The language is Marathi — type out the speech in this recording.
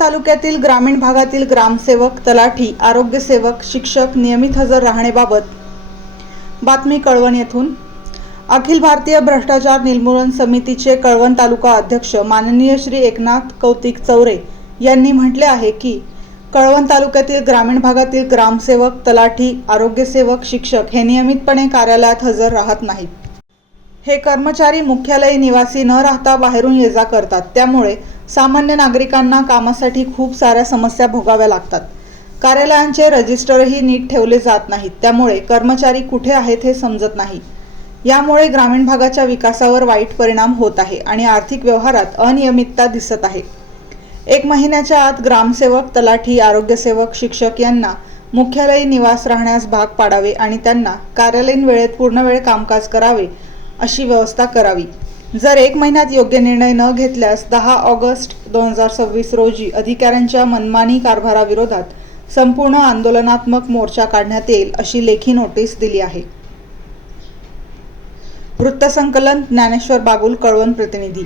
तालुक्यातील ग्रामीण भागातील ग्रामसेवक, तलाठी, आरोग्यसेवक, शिक्षक नियमित हजर राहण्याबाबत बातमी कळवण येथून। अखिल भारतीय भ्रष्टाचार निर्मूलन समितीचे कळवण तालुका अध्यक्ष माननीय श्री एकनाथ कौतिक चौरे यांनी म्हटले आहे की कळवण तालुक्यातील ग्रामीण भागातील ग्रामसेवक, तलाठी, आरोग्यसेवक, शिक्षक हे नियमितपणे कार्यालयात हजर राहत नाहीत। हे कर्मचारी मुख्यालयी निवासी न राहता बाहेरून ये-जा करतात। त्यामुळे सामान्य नागरिकांना कामासाठी खूप साऱ्या समस्या भोगाव्या लागतात। कार्यालयांचे रजिस्टरही नीट ठेवले जात नाहीत। त्यामुळे कर्मचारी कुठे आहेत हे समजत नाही। यामुळे ग्रामीण भागाच्या विकासावर वाईट परिणाम होत आहे आणि आर्थिक व्यवहारात अनियमितता दिसत आहे। 1 महिन्याच्या आत ग्रामसेवक, तलाठी, आरोग्यसेवक, शिक्षक यांना मुख्यालयी निवास राहण्यास भाग पाडावे आणि त्यांना कार्यालयीन वेळेत पूर्णवेळ कामकाज करावे अशी व्यवस्था करावी। जर 1 महिन्यात योग्य निर्णय न घेतल्यास 10 ऑगस्ट 2026 रोजी अधिकाऱ्यांच्या मनमानी कारभाराविरोधात संपूर्ण आंदोलनात्मक मोर्चा काढण्यात येईल अशी लेखी नोटीस दिली आहे। वृत्तसंकलन ज्ञानेश्वर बागुल, कळवण प्रतिनिधी।